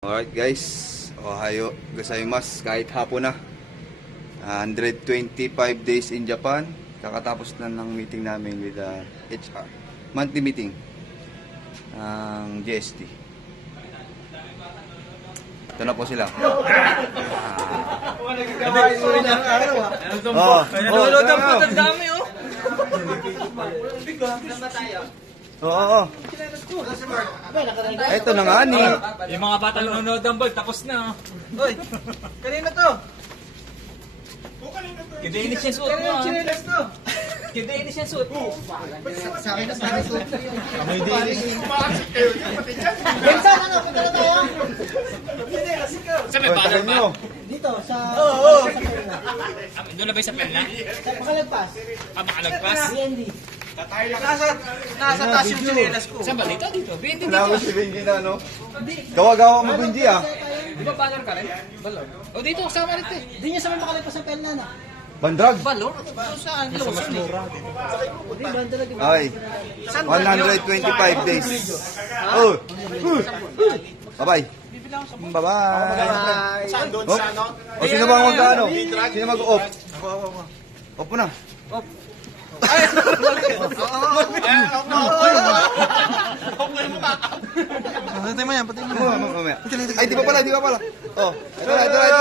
Alright guys, ohayo gozaimasu, kahit hapon na. 125 days in Japan. Kakatapos na ng meeting namin with HR. Monthly meeting ng GST. Ito na po sila. Oo. Ito na nga ni. Yung mga bata nanonood ng ball, tapos na. Hoy, kanina to. Kidainis yung suot mo. Chinelas to. Kidainis yung suot mo. Sa akin na sa akin to. May daily. Bensan, ano? Punta na tayo. Chinelas ikaw. Saan may banner ba? Dito, sa... Doon na ba yung sa Pelna? Sa Makalagpas. Makalagpas? BND. Nasa taas yung chinelas ko. Saan ba dito? Dito. BND dito. Kailangan si Benji na ano? Gawa-gawa mo Benji ah. Di ba banner ka rin? Balor. O dito, kasama rin ito eh. Di niya sa may Makalagpas sa Pelna na. Bandrag. Balor? Saan? Sa mas mura. Di, banda na. Ay. 125 days. Oh. Bye-bye. Bye-bye. Saan doon? Oh. Sa ano? O sino ba ang mag-ano? Sino mag-off? Off mo na. Patay mo yan, patay mo. Mamaya. Ay, di pa pala. Oh. Ito na.